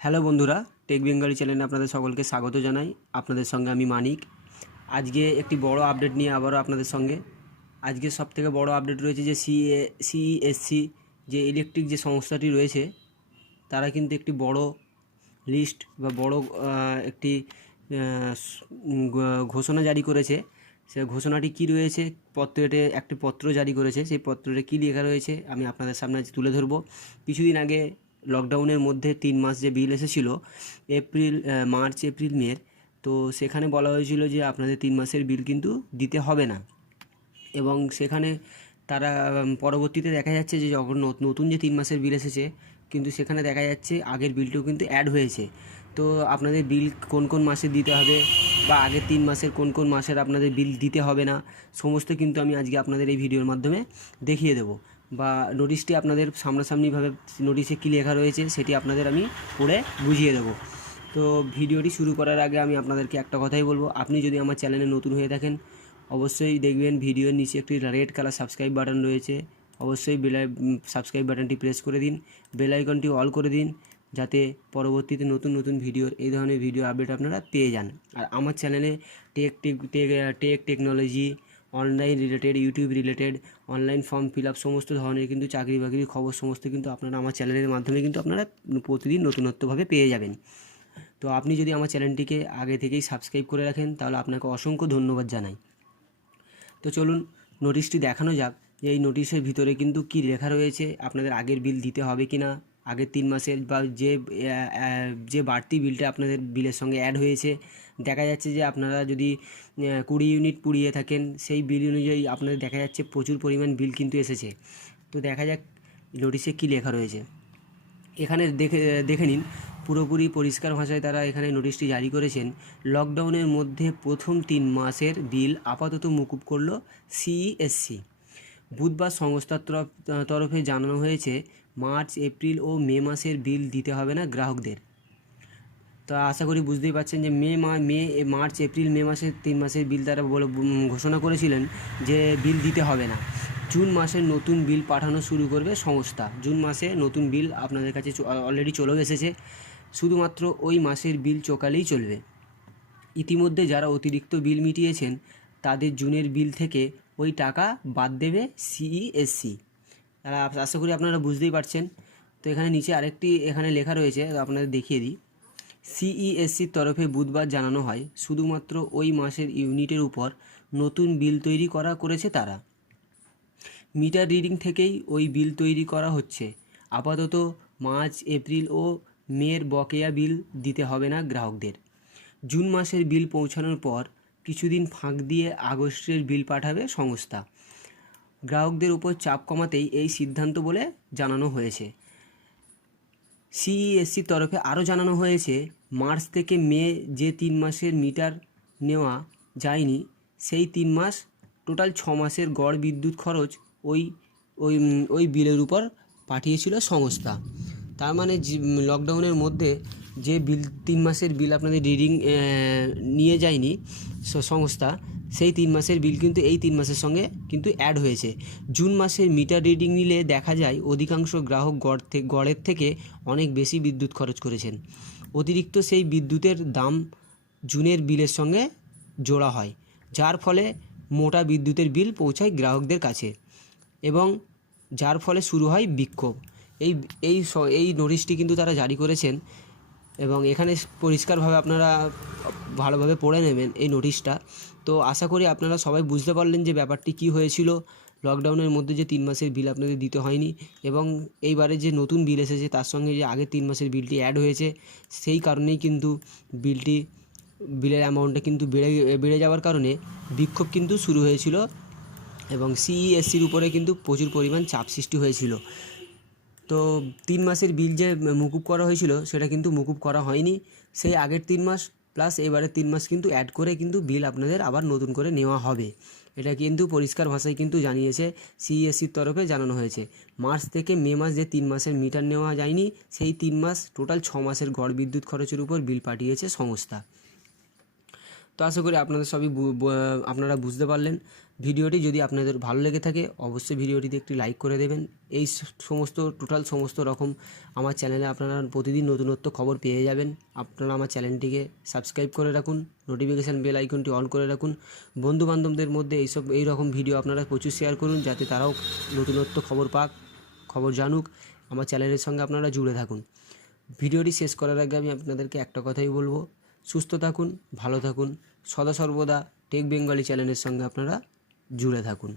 Hello বন্ধুরা, take Bengali চ্যানেলে আপনাদের সকলকে স্বাগত জানাই। আপনাদের সঙ্গে আমি মানিক। আজকে একটি বড় আপডেট নিয়ে আবারও আপনাদের সঙ্গে। আজকে সবথেকে বড় আপডেট রয়েছে যে সিইএসসি যে ইলেকট্রিক যে সংস্থাটি রয়েছে, তারা কিন্তু একটি বড় লিস্ট বা বড় একটি ঘোষণা জারি করেছে। সে ঘোষণাটি কী রয়েছে, পত্রতে একটি পত্র জারি করেছে। সেই পত্রতে কী লেখা রয়েছে আমি আপনাদের সামনে আজ তুলে ধরব। কিছুদিন আগে লকডাউনের মধ্যে 3 মাস যে বিল এসেছিলো মার্চ এপ্রিল মে, তো সেখানে বলা হয়েছিল যে আপনাদের 3 মাসের বিল কিন্তু দিতে হবে না। এবং সেখানে তারা পরবর্তীতে দেখা যাচ্ছে যে যখন নতুন যে 3 মাসের বিল এসেছে, কিন্তু সেখানে দেখা যাচ্ছে আগের বিলটাও কিন্তু অ্যাড হয়েছে। তো আপনাদের বিল কোন কোন মাসে দিতে হবে বা আগের 3 মাসের কোন কোন মাসের আপনাদের বিল দিতে হবে না, সমস্ত কিন্তু আমি আজকে আপনাদের এই ভিডিওর মাধ্যমে দেখিয়ে দেবো। বা নোটিশটি আপনাদের সামনাসামনিভাবে নোটিশে কী লেখা রয়েছে সেটি আপনাদের আমি পড়ে বুঝিয়ে দেবো। তো ভিডিওটি শুরু করার আগে আমি আপনাদেরকে একটা কথাই বলবো, আপনি যদি আমার চ্যানেলে নতুন হয়ে থাকেন অবশ্যই দেখবেন ভিডিওর নিচে একটি রেড কালার সাবস্ক্রাইব বাটন রয়েছে। অবশ্যই সাবস্ক্রাইব বাটনটি প্রেস করে দিন, বেল আইকনটি অল করে দিন, যাতে পরবর্তীতে নতুন নতুন ভিডিওর এই ধরনের ভিডিও আপডেট আপনারা পেয়ে যান। আর আমার চ্যানেলে technology, online related, YouTube related, online form fill up সমস্ত ধরনের কিন্তু চাকরি বাকরির খবর সমস্ত কিন্তু আপনারা আমার চ্যানেলের মাধ্যমে কিন্তু আপনারা প্রতিদিন নতুনত্বভাবে পেয়ে যাবেন। তো আপনি যদি আমার চ্যানেলটিকে আগে থেকেই সাবস্ক্রাইব করে রাখেন তাহলে আপনাকে অসংখ্য ধন্যবাদ জানাই। তো চলুন নোটিশটি দেখানো যাক যে এই নোটিশের ভিতরে কিন্তু কি লেখা রয়েছে, আপনাদের আগের বিল দিতে হবে কি না, আগের 3 মাসের বা যে বাড়তি বিলটা আপনাদের বিলের সঙ্গে অ্যাড হয়েছে। দেখা যাচ্ছে যে আপনারা যদি 20 ইউনিট পুড়িয়ে থাকেন, সেই বিল অনুযায়ী আপনাদের দেখা যাচ্ছে প্রচুর পরিমাণ বিল কিন্তু এসেছে। তো দেখা যাক নোটিশে কী লেখা রয়েছে। এখানে দেখে নিন, পুরোপুরি পরিষ্কার ভাষায় তারা এখানে নোটিশটি জারি করেছেন। লকডাউনের মধ্যে প্রথম 3 মাসের বিল আপাতত মকুব করল সিইএসসি। বুধবার সংস্থার তরফে জানানো হয়েছে মার্চ এপ্রিল ও মে মাসের বিল দিতে হবে না গ্রাহকদের। তো আশা করি বুঝতেই পারছেন যে মার্চ এপ্রিল মে মাসের 3 মাসের বিল তারা ঘোষণা করেছিলেন যে বিল দিতে হবে না। জুন মাসে নতুন বিল পাঠানো শুরু করবে সংস্থা। জুন মাসে নতুন বিল আপনাদের কাছে অলরেডি চলেও এসেছে, শুধুমাত্র ওই মাসের বিল চোকালেই চলবে। ইতিমধ্যে যারা অতিরিক্ত বিল মিটিয়েছেন তাদের জুনের বিল থেকে ওই টাকা বাদ দেবে সিইএসসি। তারা আশা করি আপনারা বুঝতেই পারছেন। তো এখানে নিচে আরেকটি এখানে লেখা রয়েছে, আপনাদের দেখিয়ে দিই। সিইএসসির তরফে বুধবার জানানো হয় শুধুমাত্র ওই মাসের ইউনিটের উপর নতুন বিল তৈরি করেছে তারা। মিটার রিডিং থেকেই ওই বিল তৈরি করা হচ্ছে। আপাতত মার্চ এপ্রিল ও মের বকেয়া বিল দিতে হবে না গ্রাহকদের। জুন মাসের বিল পৌঁছানোর পর কিছুদিন ফাঁক দিয়ে আগস্টের বিল পাঠাবে সংস্থা। গ্রাহকদের উপর চাপ কমাতেই এই সিদ্ধান্ত বলে জানানো হয়েছে। সিইএসসির তরফে আরও জানানো হয়েছে মার্চ থেকে মে যে 3 মাসের মিটার নেওয়া যায়নি, সেই 3 মাস টোটাল 6 মাসের গড় বিদ্যুৎ খরচ ওই ওই ওই বিলের উপর পাঠিয়েছিল সংস্থা। তার মানে লকডাউনের মধ্যে যে বিল 3 মাসের বিল আপনাদের রিডিং নিয়ে যায়নি সংস্থা, সেই 3 মাসের বিল কিন্তু এই 3 মাসের সঙ্গে কিন্তু অ্যাড হয়েছে। জুন মাসের মিটার রিডিং নিলে দেখা যায় অধিকাংশ গ্রাহক গড়ের থেকে অনেক বেশি বিদ্যুৎ খরচ করেছেন। অতিরিক্ত সেই বিদ্যুতের দাম জুনের বিলের সঙ্গে জোড়া হয়, যার ফলে মোটা বিদ্যুতের বিল পৌঁছায় গ্রাহকদের কাছে এবং যার ফলে শুরু হয় বিক্ষোভ। এই নোটিশটি কিন্তু তারা জারি করেছেন এবং এখানে পরিষ্কারভাবে আপনারা ভালোভাবে পড়ে নেবেন এই নোটিশটা। তো আশা করি আপনারা সবাই বুঝতে পারলেন যে ব্যাপারটি কী হয়েছিল। লকডাউনের মধ্যে যে 3 মাসের বিল আপনাদের দিতে হয়নি এবং এইবারে যে নতুন বিল এসেছে তার সঙ্গে যে আগের 3 মাসের বিলটি অ্যাড হয়েছে, সেই কারণেই কিন্তু বিলের অ্যামাউন্টটা কিন্তু বেড়ে যাওয়ার কারণে বিক্ষোভ কিন্তু শুরু হয়েছিল এবং সিইএসসির উপরে কিন্তু প্রচুর পরিমাণ চাপ সৃষ্টি হয়েছিল। তো 3 মাসের বিল যে মকুব করা হয়েছিল সেটা কিন্তু মকুব করা হয়নি। সেই আগের 3 মাস প্লাস এবারের 3 মাস কিন্তু অ্যাড করে কিন্তু বিল আপনাদের আবার নতুন করে নেওয়া হবে। এটা কিন্তু পরিষ্কার ভাষায় কিন্তু জানিয়েছে, সিইএসসির তরফে জানানো হয়েছে। মার্চ থেকে মে মাস যে 3 মাসের মিটার নেওয়া যায়নি, সেই 3 মাস টোটাল 6 মাসের গড় বিদ্যুৎ খরচের উপর বিল পাঠিয়েছে সংস্থা। তো আশা করি আপনাদের সবই আপনারা বুঝতে পারলেন। ভিডিওটি যদি আপনাদের ভালো লেগে থাকে অবশ্যই ভিডিওটিতে একটি লাইক করে দেবেন। এই সমস্ত টোটাল সমস্ত রকম আমার চ্যানেলে আপনারা প্রতিদিন নতুনত্ব খবর পেয়ে যাবেন। আপনারা আমার চ্যানেলটিকে সাবস্ক্রাইব করে রাখুন, নোটিফিকেশান বেল আইকনটি অন করে রাখুন। বন্ধুবান্ধবদের মধ্যে এই রকম ভিডিও আপনারা প্রচুর শেয়ার করুন, যাতে তারাও নতুনত্ব খবর জানুক। আমার চ্যানেলের সঙ্গে আপনারা জুড়ে থাকুন। ভিডিওটি শেষ করার আগে আমি আপনাদেরকে একটা কথাই বলবো, সুস্থ থাকুন, ভালো থাকুন, সদা সর্বদা টেক বেঙ্গলি চ্যানেলের সঙ্গে আপনারা জুড়ে থাকুন।